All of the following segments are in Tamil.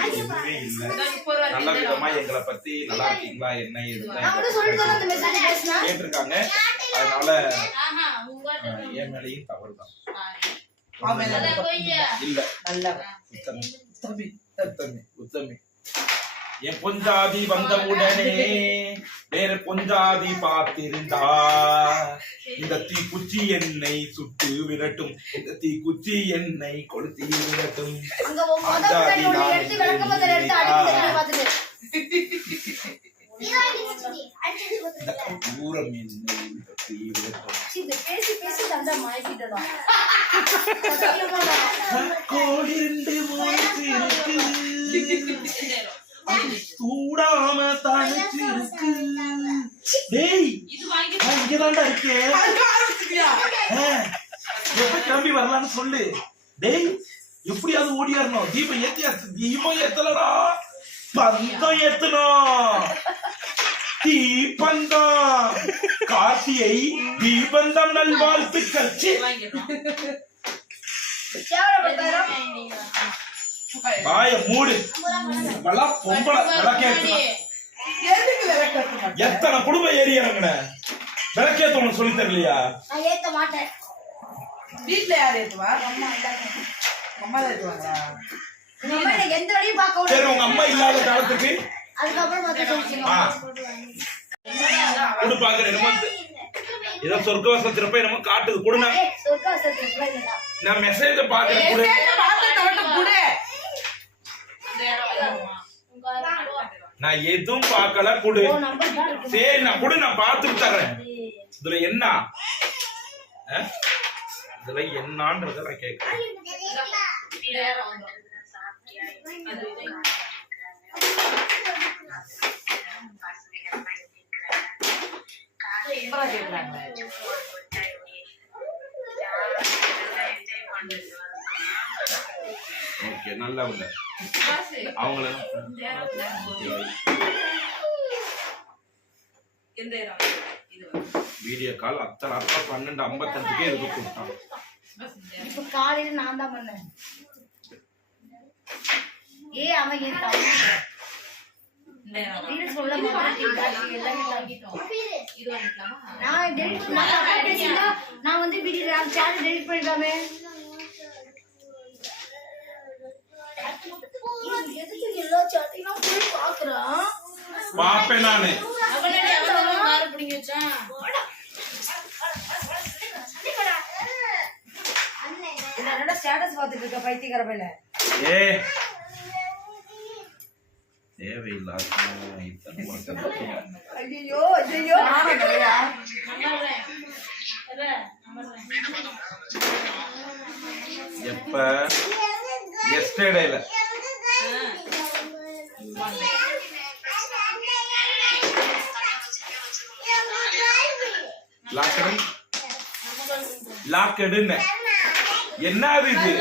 எதுவுமே இல்ல நல்ல விதமா எங்களை பத்தி நல்லா இருக்கீங்களா? என்ன கேட்டிருக்காங்க. அதனால என் மேலையும் தவறு தான். இல்ல. உத்தமி உத்தமி உத்தமி. உத்தமி. என் பொஞ்சாதி வந்த உடனே வேற பொஞ்சாதி பார்த்திருந்தா. இந்த தீக்குச்சி என்னை சுட்டு விரட்டும். இந்த தீக்குச்சி என்னை கொளுத்தி விரட்டும். அங்க உன் தூரம் பேசி பேசி தண்டை மாய்க்கிட்டோம் இருக்கு சூடாம தனிச்சு இருக்கு டேய் இங்கதான்டா எப்ப கிளம்பி வரலான்னு சொல்லு. டேய் எப்படியாவது ஓடியாரணும். தீபம் ஏத்தியாச்சு தீபம் ஏத்தலடா. பந்தம் ஏத்தணும் தீபந்தம் கார்த்தியை தீபந்தம் நல்வாழ்த்துக்கள். வாய மூடு. இப்பெல்லாம் பொம்பளை விளக்கேத்தணும் எத்தனை குடும்பம் ஏறி இறங்குன? விளக்கேத்தவனு சொல்லி தரலையா? நான் ஏத்த மாட்டேன். வீட்ல யார் ஏத்துவா? அம்மா எந்த வழியும் பார்க்க சரி. உங்க அம்மா இல்லாத காலத்துக்கு? அதுக்கப்புறம். கொடு பாக்குறேன் என்னமோ ஏதோ சொர்க்கவசத்திரப்ப என்னமோ காட்டுது. கொடுங்க. நான் மெசேஜ பாக்குறேன் கொடு. குடு. நான் எதுவும் பார்க்கல கொடு. சரி நான் கொடு நான் பார்த்துட்டு தர்றேன். இதுல என்ன? ஆ? இதுல என்னன்றத நான் கேட்கிறேன் இப்பதான் கேக்குறாங்க ஓகே நல்லவங்க அவங்கள வீடியோ கால் அத்தனை அப்பா பன்னெண்டு ஐம்பத்தஞ்சுக்கே இருக்கு காலையில நான் தான் பண்ணேன் ஏ அவன் இருக்கான் இந்த இடம் ரீல்ஸ் உள்ள மாத்தி காட்டி எல்லாமே வாங்கிட்டோம் இது வாங்கிக்கலாமா நான் வந்து சேனல் டெலிட் பாக்குறான் பாப்பேன் நானு. அவன் பிடிங்கி என்னோட ஸ்டேட்டஸ் பார்த்துட்டு இருக்க பைத்தியக்கார பையில ஏ. தேவையில்லாத ஐயோ ஐயோ. எப்ப? எஸ்டேடேல லாக்கடு லாக்கடுன்னு என்ன? இது?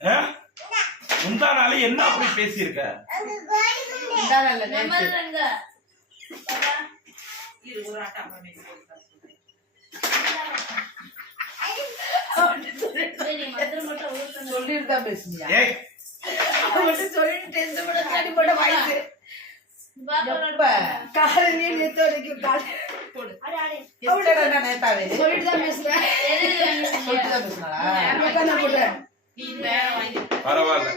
ஆ? முந்தா நாள் என்ன அப்படி பேசியிருக்க? தான் பேசுனியா? ஏய். அவன் மட்டும் சொல்லிட்டு டென்ஷன் பண்ண ஸ்டாடி போட்ட வாய்ஸ் பாப்பாவோட எப்ப? காலையிலே நேத்து வரைக்கும் காலை போடு. அடே அடே. எஸ்டேட் என்ன நேத்தாவே? சொல்லிட்டு தான் பேசுறேன் பரவாயில்ல.